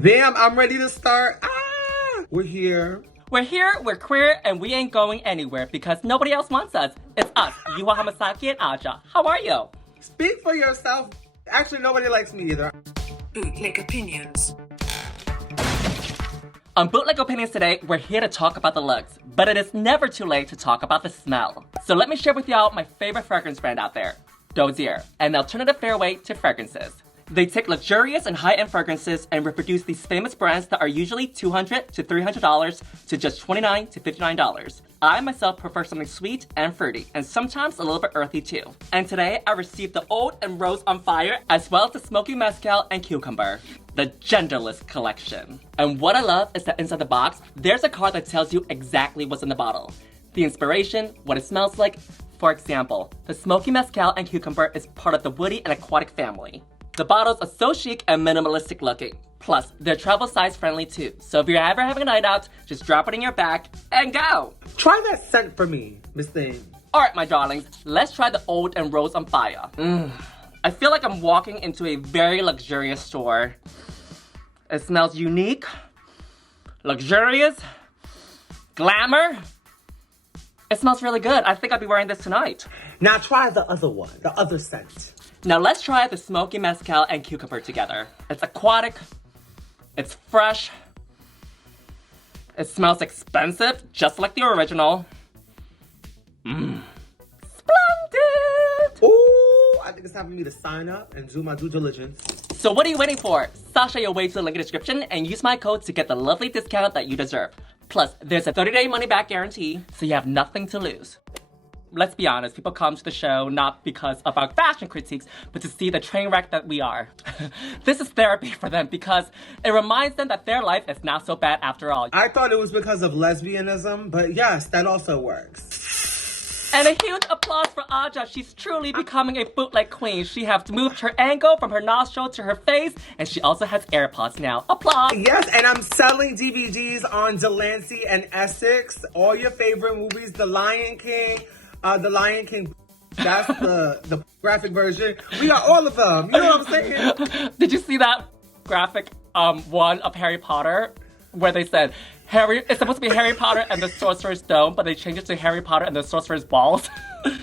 Bam, I'm ready to start. We're here. We're here, we're queer, and we ain't going anywhere because nobody else wants us. It's us, Yuhua Hamasaki and Aja. How are you? Speak for yourself. Actually, nobody likes me either. Bootleg Opinions. On Bootleg Opinions today, we're here to talk about the looks, but it is never too late to talk about the smell. So let me share with y'all my favorite fragrance brand out there, Dozier, an alternative fairway to fragrances. They take luxurious and high-end fragrances and reproduce these famous brands that are usually $200 to $300 to just $29 to $59. I myself prefer something sweet and fruity, and sometimes a little bit earthy too. And today I received the Oud and Rose on Fire, as well as the Smoky Mezcal and Cucumber, the Genderless collection. And what I love is that inside the box, there's a card that tells you exactly what's in the bottle. The inspiration, what it smells like. For example, the Smoky Mezcal and Cucumber is part of the woody and aquatic family. The bottles are so chic and minimalistic looking. Plus, they're travel size friendly too. So if you're ever having a night out, just drop it in your bag and go. Try that scent for me, Miss Thing. Alright, my darlings, let's try the Oud and Rose on Fire. I feel like I'm walking into a very luxurious store. It smells unique, luxurious, glamour. It smells really good. I think I'll be wearing this tonight. Now try the other one, the other scent. Now let's try the Smoky Mezcal and Cucumber together. It's aquatic, it's fresh, it smells expensive, just like the original. Splendid! Ooh, I think it's time for me to sign up and do my due diligence. So what are you waiting for? Sasha your way to the link in the description and use my code to get the lovely discount that you deserve. Plus, there's a 30-day money-back guarantee, so you have nothing to lose. Let's be honest, people come to the show not because of our fashion critiques, but to see the train wreck that we are. This is therapy for them because it reminds them that their life is not so bad after all. I thought it was because of lesbianism, but yes, that also works. And a huge applause for Aja. She's truly becoming a bootleg queen. She has moved her angle from her nostril to her face, and she also has AirPods now. Applause! Yes, and I'm selling DVDs on Delancey and Essex. All your favorite movies, The Lion King, that's the graphic version. We got all of them. You know what I'm saying? Did you see that graphic one of Harry Potter where they said it's supposed to be Harry Potter and the Sorcerer's Stone, but they changed it to Harry Potter and the Sorcerer's Balls?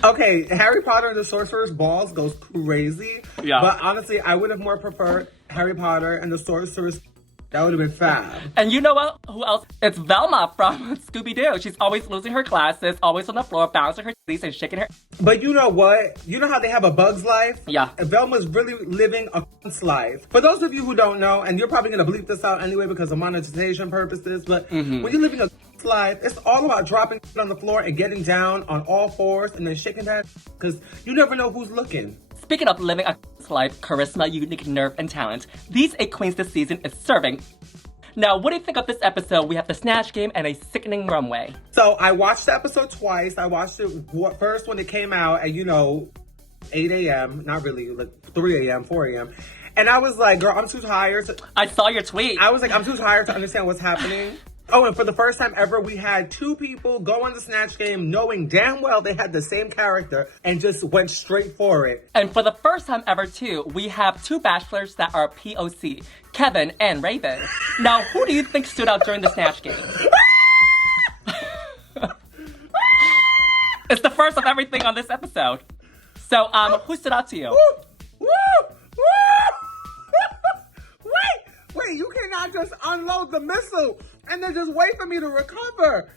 Okay, Harry Potter and the Sorcerer's Balls goes crazy. Yeah. But honestly, I would have more preferred Harry Potter and the Sorcerer's. That would have been fab. And you know what? Who else? It's Velma from Scooby-Doo. She's always losing her glasses, always on the floor, bouncing her titties and shaking her. But you know what? You know how they have a bug's life? Yeah. Velma's really living a life. For those of you who don't know, and you're probably going to bleep this out anyway because of monetization purposes, but when you're living a life, it's all about dropping on the floor and getting down on all fours and then shaking that because you never know who's looking. Speaking of living a life, charisma, unique nerve, and talent, these 8 queens this season is serving. Now, what do you think of this episode? We have the Snatch Game and a sickening runway. So I watched the episode twice. I watched it first when it came out at, 8 a.m. Not really, like 3 a.m., 4 a.m. And I was like, girl, I'm too tired. I saw your tweet. I was like, I'm too tired to understand what's happening. Oh, and for the first time ever, we had 2 people go on the Snatch Game knowing damn well they had the same character and just went straight for it. And for the first time ever, too, we have 2 bachelors that are POC, Kevin and Raven. Now, who do you think stood out during the Snatch Game? It's the first of everything on this episode. So, who stood out to you? Wait, you cannot just unload the missile and then just wait for me to recover.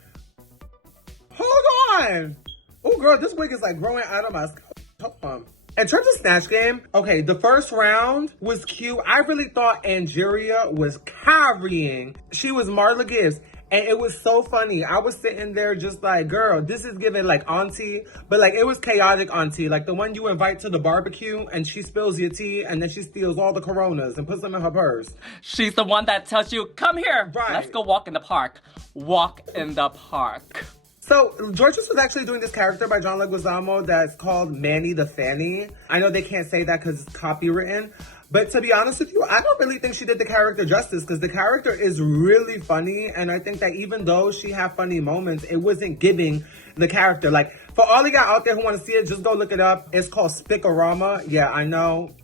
Hold on. Oh, girl, this wig is like growing out of my scalp. In terms of Snatch Game, okay, the first round was cute. I really thought Angeria was carrying. She was Marla Gibbs. And it was so funny. I was sitting there just like, girl, this is giving like auntie, but like it was chaotic auntie. Like the one you invite to the barbecue and she spills your tea and then she steals all the Coronas and puts them in her purse. She's the one that tells you, come here, right. Let's go walk in the park. Walk in the park. So, Jorgeous was actually doing this character by John Leguizamo that's called Manny the Fanny. I know they can't say that because it's copywritten. But to be honest with you, I don't really think she did the character justice because the character is really funny. And I think that even though she had funny moments, it wasn't giving the character. Like, for all of y'all out there who want to see it, just go look it up. It's called Spicorama. Yeah, I know.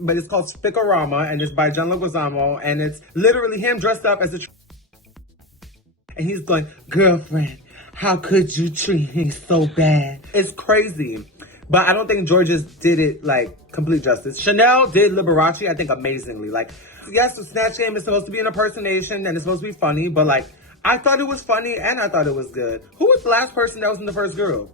but it's called Spicorama, and it's by John Leguizamo, and it's literally him dressed up as a and he's going, girlfriend, how could you treat me so bad? It's crazy. But I don't think Jorgeous did it, like, complete justice. Shannel did Liberace, I think, amazingly. Like, yes, the Snatch Game is supposed to be an impersonation, and it's supposed to be funny, but, like, I thought it was funny, and I thought it was good. Who was the last person that was in the first group?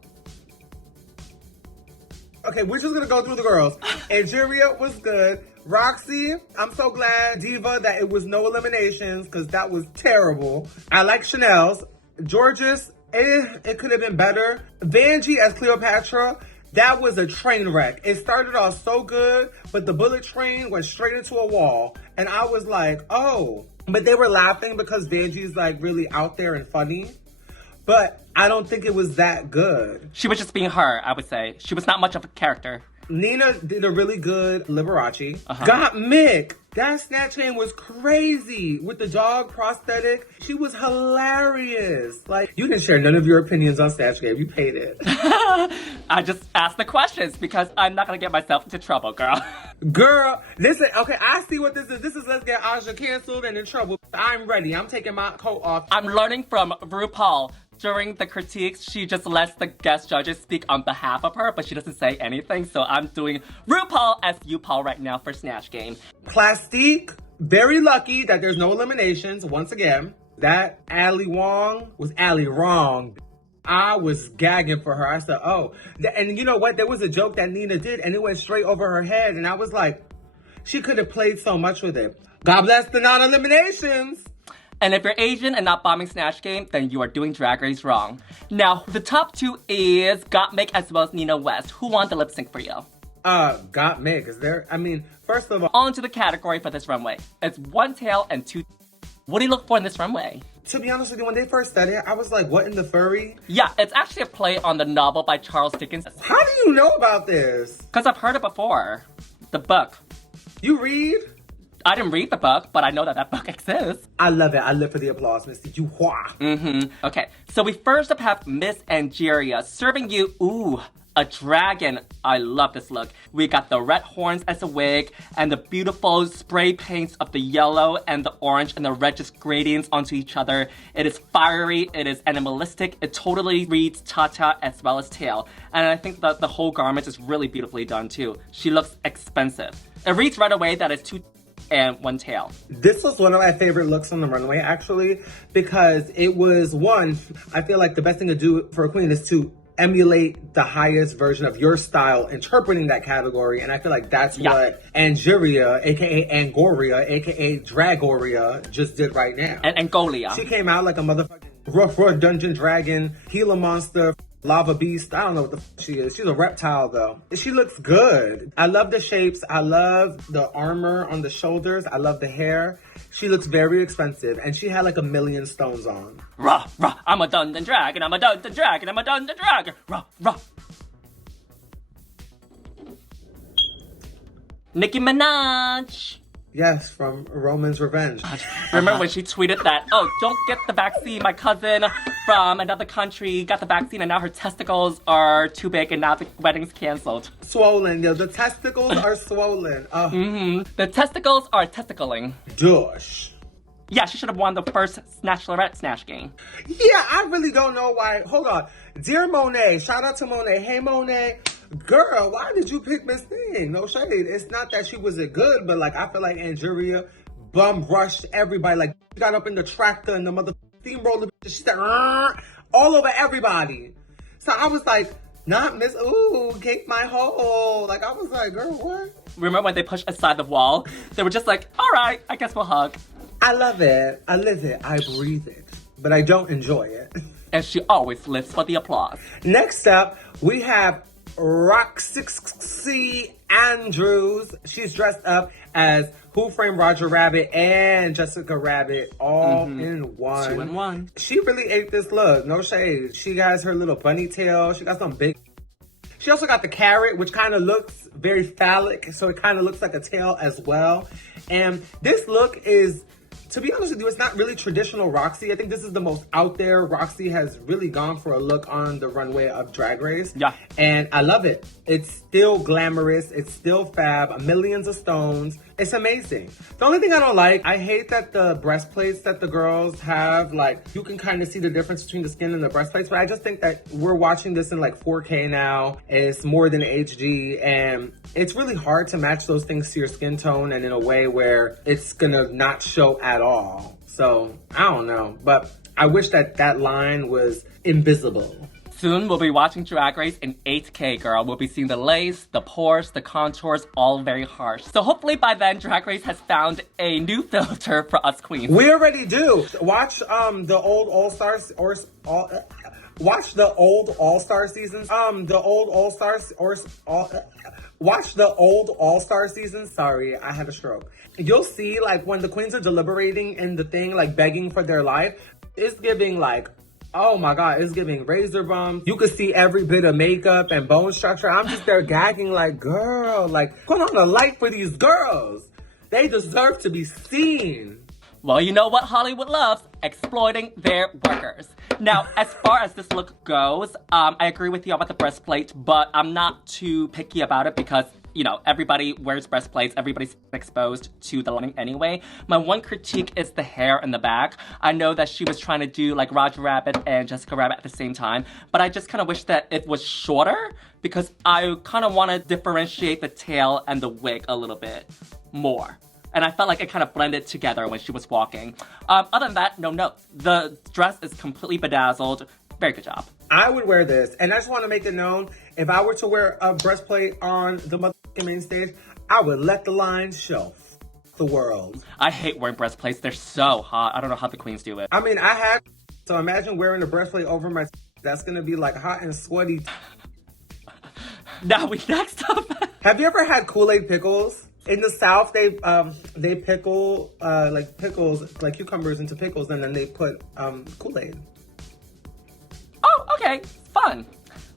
Okay, we're just gonna go through the girls. Angeria was good. Roxxxy, I'm so glad, Diva, that it was no eliminations, because that was terrible. I like Shannel's. Jorgeous, it could have been better. Vanjie as Cleopatra, that was a train wreck. It started off so good, but the bullet train went straight into a wall. And I was like, oh. But they were laughing because Vanjie's like really out there and funny. But I don't think it was that good. She was just being her, I would say. She was not much of a character. Nina did a really good Liberace. Gottmik, that Snatch Game was crazy with the dog prosthetic. She was hilarious. Like, you didn't share none of your opinions on Snatch Game. You paid it. I just asked the questions because I'm not gonna get myself into trouble, girl. Girl, listen, okay, I see what this is. This is Let's Get Aja canceled and in trouble. I'm ready. I'm taking my coat off. I'm learning from RuPaul. During the critiques, she just lets the guest judges speak on behalf of her, but she doesn't say anything. So I'm doing RuPaul as UPaul right now for Snatch Game. Plastique, very lucky that there's no eliminations once again. That Ali Wong was Ali wrong. I was gagging for her. I said, oh. And you know what? There was a joke that Nina did, and it went straight over her head. And I was like, she could have played so much with it. God bless the non-eliminations. And if you're Asian and not bombing Snatch Game, then you are doing Drag Race wrong. Now, the top two is Gottmik as well as Nina West. Who won the lip sync for you? Gottmik. Is there? I mean, first of all, on to the category for this runway. It's one tail and two. What do you look for in this runway? To be honest with you, when they first said it, I was like, what in the furry? Yeah, it's actually a play on the novel by Charles Dickens. How do you know about this? Because I've heard it before. The book. You read? I didn't read the book, but I know that that book exists. I love it. I live for the applause, Mr. Yuhua. Okay, so we first up have Miss Angeria serving you, a dragon. I love this look. We got the red horns as a wig and the beautiful spray paints of the yellow and the orange and the red just gradients onto each other. It is fiery. It is animalistic. It totally reads Tata as well as tail. And I think that the whole garment is really beautifully done too. She looks expensive. It reads right away that it's two and one tail. This was one of my favorite looks on the runway, actually, because it was one, I feel like the best thing to do for a queen is to emulate the highest version of your style, interpreting that category, and I feel like that's what Angeria, aka Angoria, aka Dragoria, just did right now. And Angolia. She came out like a motherfucking rough dungeon dragon, Gila monster, lava beast. I don't know what the she is. She's a reptile though. She looks good. I love the shapes. I love the armor on the shoulders. I love the hair. She looks very expensive, and she had like 1 million stones on. Rah, rah, I'm a dungeon dragon, I'm a dungeon dragon, I'm a dungeon dragon. Rah, rah. Nicki Minaj. Yes, from Roman's Revenge. Remember when she tweeted that, oh, don't get the vaccine, my cousin from another country got the vaccine and now her testicles are too big and now the wedding's canceled. Swollen, yo, the testicles are swollen. The testicles are testicling. Dush. Yeah, she should have won the first Snatchelorette Snatch Game. Yeah, I really don't know why. Hold on. Dear Monet, shout out to Monet. Hey, Monet. Girl, why did you pick Miss Thing? No shade. It's not that she wasn't good, but like I feel like Angeria bum rushed everybody. Like got up in the tractor and the mother steamroller. She said all over everybody. So I was like, not Miss. Ooh, gave my hole. Like I was like, girl, what? Remember when they pushed aside the wall? They were just like, all right, I guess we'll hug. I love it. I live it. I breathe it. But I don't enjoy it. And she always lives for the applause. Next up, we have Roxxxy Andrews. She's dressed up as Who Framed Roger Rabbit and Jessica Rabbit all in one. 2 in 1. She really ate this look. No shade. She has her little bunny tail. She got some big... She also got the carrot, which kind of looks very phallic. So it kind of looks like a tail as well. And this look is to be honest with you, it's not really traditional Roxxxy. I think this is the most out there. Roxxxy has really gone for a look on the runway of Drag Race. Yeah. And I love it. It's still glamorous. It's still fab. Millions of stones. It's amazing. The only thing I don't like, I hate that the breastplates that the girls have, like, you can kind of see the difference between the skin and the breastplates, but I just think that we're watching this in like 4K now. It's more than HD, and it's really hard to match those things to your skin tone and in a way where it's gonna not show at all. So, I don't know, but I wish that that line was invisible. Soon we'll be watching Drag Race in 8K, girl. We'll be seeing the lace, the pores, the contours, all very harsh. So hopefully by then, Drag Race has found a new filter for us queens. We already do. Watch the old All-Stars or watch the old All-Star seasons. Watch the old All-Star seasons. Sorry, I had a stroke. You'll see, like, when the queens are deliberating in the thing, like begging for their life, it's giving like, oh my God, it's giving razor bumps. You could see every bit of makeup and bone structure. I'm just there gagging like, girl, like, put on a light for these girls. They deserve to be seen. Well, you know what Hollywood loves? Exploiting their workers. Now, as far as this look goes, I agree with you about the breastplate, but I'm not too picky about it because, you know, everybody wears breastplates, everybody's exposed to the lighting anyway. My one critique is the hair in the back. I know that she was trying to do like Roger Rabbit and Jessica Rabbit at the same time, but I just kind of wish that it was shorter because I kind of want to differentiate the tail and the wig a little bit more. And I felt like it kind of blended together when she was walking. Other than that, no notes. The dress is completely bedazzled. Very good job. I would wear this, and I just want to make it known, if I were to wear a breastplate on the motherfucking main stage, I would let the lines show. The world. I hate wearing breastplates. They're so hot. I don't know how the queens do it. I mean, I had, so imagine wearing a breastplate over my, that's going to be like hot and sweaty. Now we next up. Have you ever had Kool-Aid pickles? In the South, they pickle like pickles, like cucumbers into pickles, and then they put Kool-Aid. Oh, okay, fun.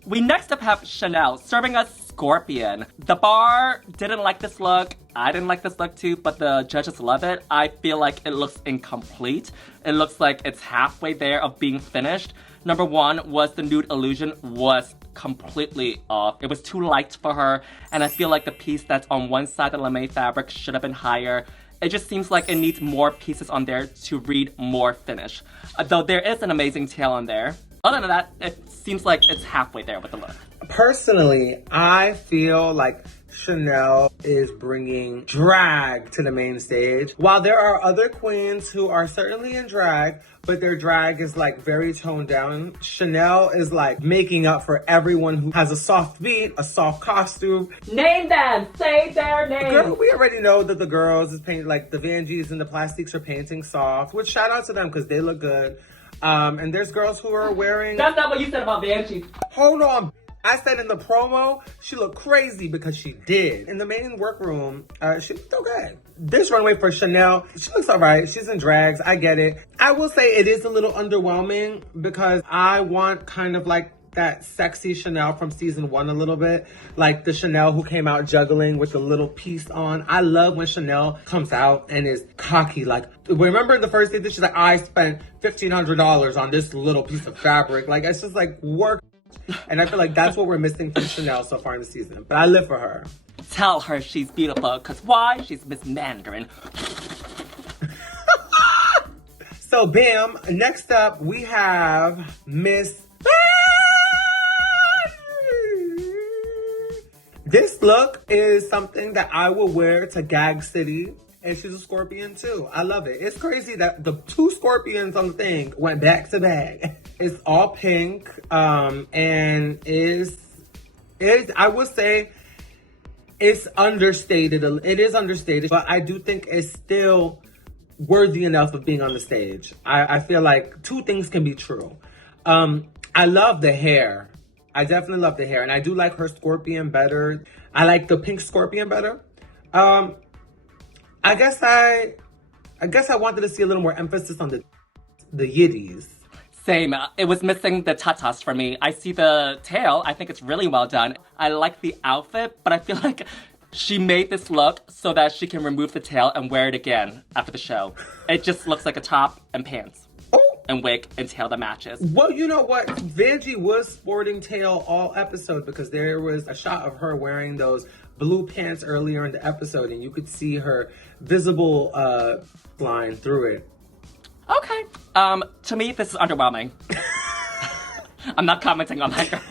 We next up have Shannel serving us Scorpion. The bar didn't like this look. I didn't like this look too, but the judges love it. I feel like it looks incomplete. It looks like it's halfway there of being finished. Number one was the nude illusion was completely off. It was too light for her, and I feel like the piece that's on one side of the lame fabric should have been higher. It just seems like it needs more pieces on there to read more finish. Though there is an amazing tail on there. Other than that, it seems like it's halfway there with the look. Personally, I feel like Shannel is bringing drag to the main stage. While there are other queens who are certainly in drag, but their drag is like very toned down, Shannel is like making up for everyone who has a soft beat, a soft costume. Name them! Say their name! Girl, we already know that the girls is painting, like the Vanjies and the Plastiques are painting soft, which shout out to them because they look good. And there's girls who are wearing... That's not what you said about Vanjie. Hold on. I said in the promo, she looked crazy because she did. In the main workroom, she looked okay. This runway for Shannel, she looks all right. She's in drags. I get it. I will say it is a little underwhelming because I want kind of like that sexy Shannel from season 1 a little bit. Like the Shannel who came out juggling with the little piece on. I love when Shannel comes out and is cocky. Like, remember in the first season, she's like, I spent $1,500 on this little piece of fabric. Like, it's just like work. And I feel like that's what we're missing from Shannel so far in the season. But I live for her. Tell her she's beautiful, because why? She's Miss Mandarin. So, bam. Next up, we have Miss... This look is something that I will wear to Gag City. And she's a Scorpion too. I love it. It's crazy that the 2 Scorpions on the thing went back to back. It's all pink. And is I would say it's understated. It is understated, but I do think it's still worthy enough of being on the stage. I feel like 2 things can be true. I love the hair. I definitely love the hair. And I do like her Scorpion better. I like the pink Scorpion better. I guess I wanted to see a little more emphasis on the yiddies. Same. It was missing the tatas for me. I see the tail. I think it's really well done. I like the outfit, but I feel like She made this look so that she can remove the tail and wear it again after the show. It just looks like a top and pants. And wig and tail that matches. Well, you know what? Vanjie was sporting tail all episode because there was a shot of her wearing those blue pants earlier in the episode and you could see her visible line through it. Okay. To me, this is underwhelming. I'm not commenting on that, girl.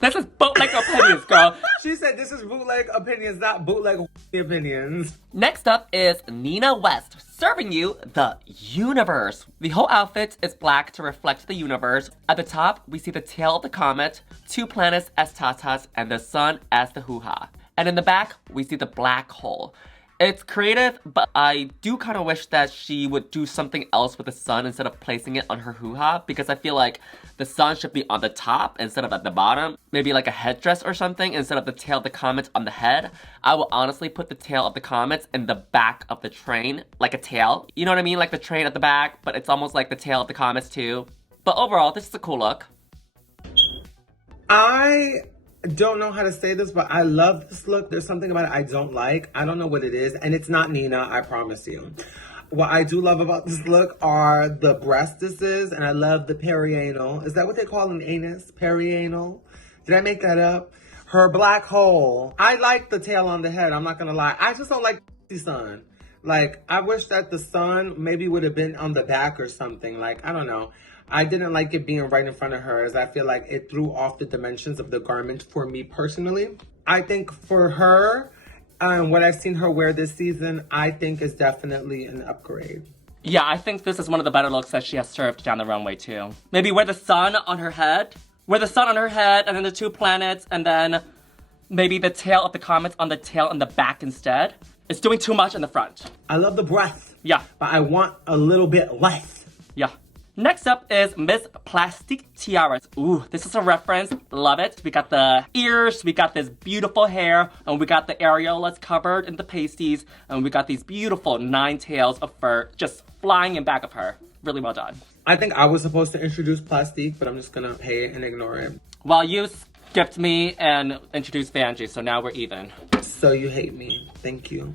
This is bootleg opinions, girl. She said this is bootleg opinions, not bootleg opinions. Next up is Nina West, serving you the universe. The whole outfit is black to reflect the universe. At the top, we see the tail of the comet, 2 planets as tatas, and the sun as the hoo-ha. And in the back, we see the black hole. It's creative, but I do kind of wish that she would do something else with the sun instead of placing it on her hoo-ha, because I feel like the sun should be on the top instead of at the bottom. Maybe like a headdress or something instead of the tail of the comet on the head. I will honestly put the tail of the comets in the back of the train, like a tail. You know what I mean? Like the train at the back, but it's almost like the tail of the comets too. But overall, this is a cool look. I don't know how to say this, but I love this look. There's something about it I don't like. I don't know what it is, and it's not Nina, I promise you. What I do love about this look are the breastises, and I love the perianal. Is that what they call an anus? Perianal? Did I make that up? Her black hole. I like the tail on the head, I'm not gonna lie. I just don't like the sun. Like, I wish that the sun maybe would have been on the back or something. Like, I don't know. I didn't like it being right in front of her, as I feel like it threw off the dimensions of the garment for me personally. I think for her, what I've seen her wear this season, I think is definitely an upgrade. Yeah, I think this is one of the better looks that she has served down the runway too. Maybe wear the sun on her head. Wear the sun on her head, and then the 2 planets, and then maybe the tail of the comets on the tail and the back instead. It's doing too much in the front. I love the breath. Yeah. But I want a little bit less. Yeah. Next up is Miss Plastique Tiara. Ooh, this is a reference. Love it. We got the ears, we got this beautiful hair, and we got the areolas covered in the pasties, and we got these beautiful 9 tails of fur just flying in back of her. Really well done. I think I was supposed to introduce Plastique, but I'm just gonna pay it and ignore it. Well, you skipped me and introduced Vanjie, so now we're even. So you hate me. Thank you.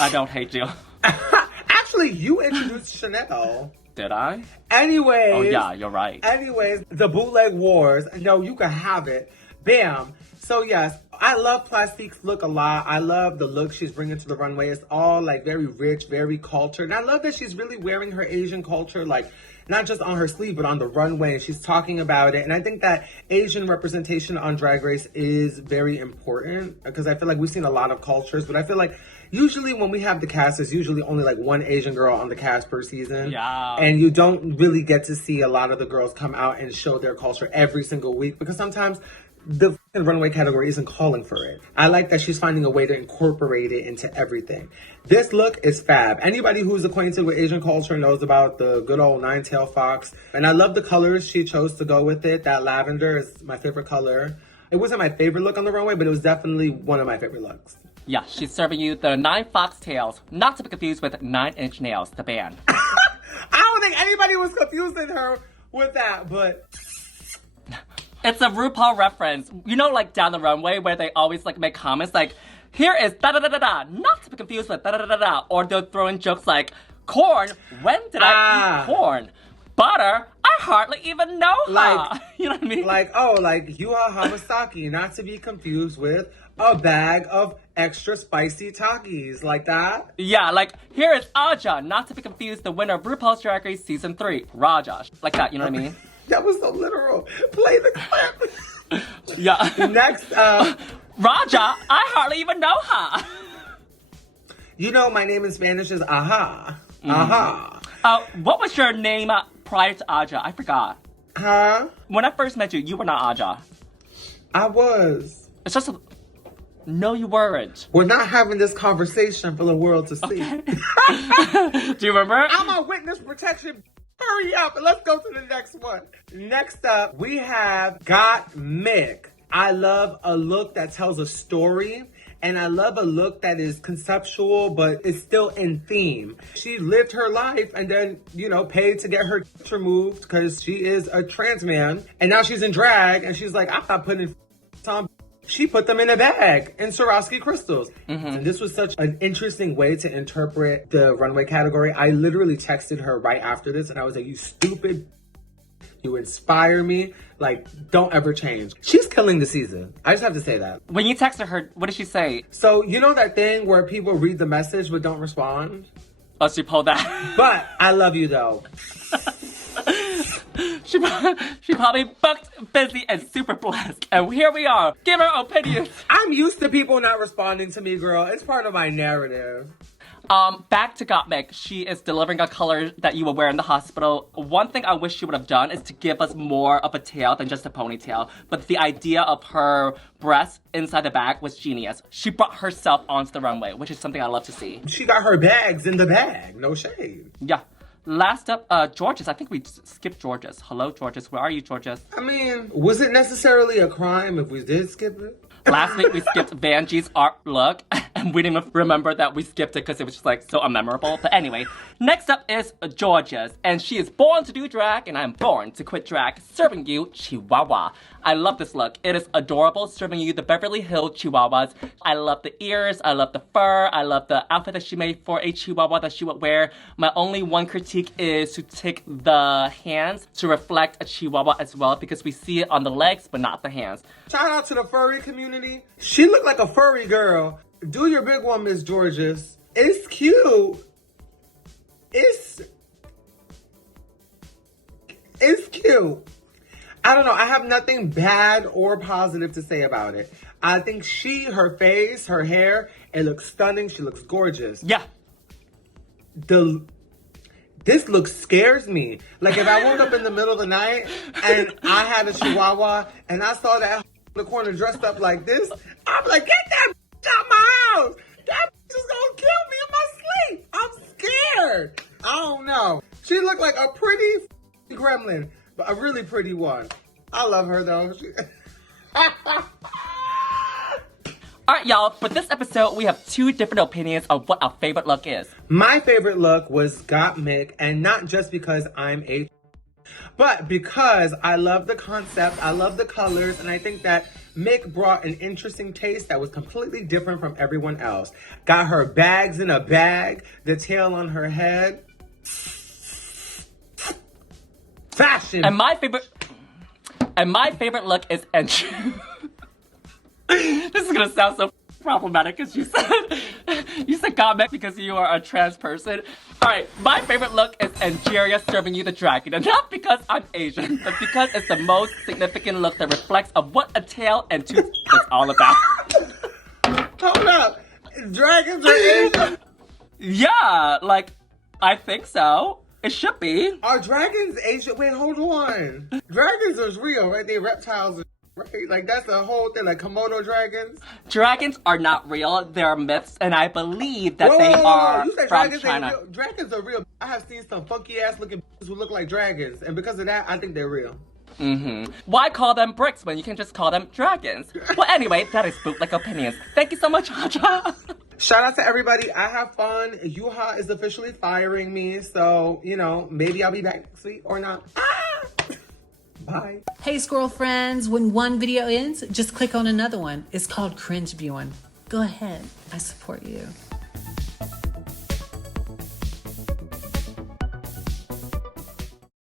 I don't hate you. Actually, you introduced Shannel. Did I? Anyways. Oh yeah, you're right. Anyways, the bootleg wars. No, you can have it. Bam. So yes, I love Plastique's look a lot. I love the look she's bringing to the runway. It's all like very rich, very cultured. And I love that she's really wearing her Asian culture, like not just on her sleeve, but on the runway. And she's talking about it. And I think that Asian representation on Drag Race is very important because I feel like we've seen a lot of cultures, but I feel like usually when we have the cast, there's usually only like 1 Asian girl on the cast per season. Yeah. And you don't really get to see a lot of the girls come out and show their culture every single week because sometimes the runway category isn't calling for it. I like that she's finding a way to incorporate it into everything. This look is fab. Anybody who's acquainted with Asian culture knows about the good old 9-tail fox. And I love the colors she chose to go with it. That lavender is my favorite color. It wasn't my favorite look on the runway, but it was definitely one of my favorite looks. Yeah, she's serving you the 9 fox tails, not to be confused with 9-inch nails, the band. I don't think anybody was confusing her with that, but It's a RuPaul reference. You know, like down the runway where they always like make comments like, here is da-da-da-da-da, not to be confused with da-da-da-da-da. Or they'll throw in jokes like, corn, when did I eat corn? Butter, I hardly even know her. Like, you know what I mean? like Yuhua Hamasaki, not to be confused with a bag of extra spicy Takis, like that. Yeah, like, here is Aja, not to be confused the winner of RuPaul's Drag Race Season 3, Raja. Like that, you know what I mean? That was so literal. Play the clip. Yeah. Next, Raja, I hardly even know her. You know my name in Spanish is Aha. Aha. What was your name prior to Aja? I forgot. Huh? When I first met you, you were not Aja. I was. It's just no, you weren't. We're not having this conversation for the world to see. Okay. Do you remember? I'm on witness protection. Hurry up and let's go to the next one. Next up, we have Gottmik. I love a look that tells a story. And I love a look that is conceptual, but is still in theme. She lived her life and then, you know, paid to get her removed because she is a trans man. And now she's in drag and she's like, I'm not putting on She put them in a bag in Swarovski crystals. And this was such an interesting way to interpret the runway category. I literally texted her right after this and I was like, you stupid, you inspire me. Like, don't ever change. She's killing the season. I just have to say that. When you texted her, what did she say? So, you know that thing where people read the message but don't respond? Oh, she pulled that. But I love you though. She probably booked, busy, and super blessed. And here we are. Give her opinions. I'm used to people not responding to me, girl. It's part of my narrative. Back to Gottmik. She is delivering a color that you will wear in the hospital. One thing I wish she would have done is to give us more of a tail than just a ponytail. But the idea of her breast inside the bag was genius. She brought herself onto the runway, which is something I love to see. She got her bags in the bag. No shade. Yeah. Last up, Jorgeous. I think we skipped Jorgeous. Hello, Jorgeous. Where are you, Jorgeous? I mean, was it necessarily a crime if we did skip it? Last week we skipped Vanjie's art look, and we didn't even remember that we skipped it because it was just like so unmemorable. But anyway, next up is Jorgeous, and she is born to do drag, and I'm born to quit drag, serving you Chihuahua. I love this look. It is adorable, serving you the Beverly Hills Chihuahuas. I love the ears, I love the fur, I love the outfit that she made for a Chihuahua that she would wear. My only one critique is to take the hands to reflect a Chihuahua as well, because we see it on the legs, but not the hands. Shout out to the furry community. She looked like a furry girl. Do your big one, Miss Jorgeous. It's cute. It's cute. I don't know. I have nothing bad or positive to say about it. I think her face, her hair, it looks stunning. She looks gorgeous. Yeah. This look scares me. Like if I woke up in the middle of the night and I had a Chihuahua and I saw that in the corner dressed up like this, I'm like, get that out my house. That is gonna kill me in my sleep. I'm scared. I don't know. She looked like a pretty gremlin, but a really pretty one. I love her though. Alright, y'all, for this episode, we have two different opinions of what our favorite look is. My favorite look was Gottmik, and not just because I'm a but because I love the concept, I love the colors, and I think that Mick brought an interesting taste that was completely different from everyone else. Got her bags in a bag, the tail on her head. Fashion. And my favorite look is Angeria. This is gonna sound so problematic because you said Gottmik because you are a trans person. Alright, my favorite look is Angeria serving you the dragon. And not because I'm Asian, but because it's the most significant look that reflects of what a tail and tooth is all about. Hold up. Dragons are Asian? Yeah, like, I think so. It should be. Are dragons Asian? Wait, hold on. Dragons are real, right? They're reptiles. Right? Like, that's the whole thing, like Komodo dragons. Dragons are not real. They're myths, and I believe that they are you said from dragons China. Ain't real. Dragons are real. I have seen some funky-ass looking who look like dragons, and because of that, I think they're real. Why call them bricks when you can just call them dragons? Well, anyway, that is Bootleg Opinions. Thank you so much, Audra. Shout out to everybody. I have fun. Yuhua is officially firing me, so, you know, maybe I'll be back next week or not. Bye. Hey, squirrel friends, when one video ends, just click on another one. It's called cringe viewing. Go ahead. I support you.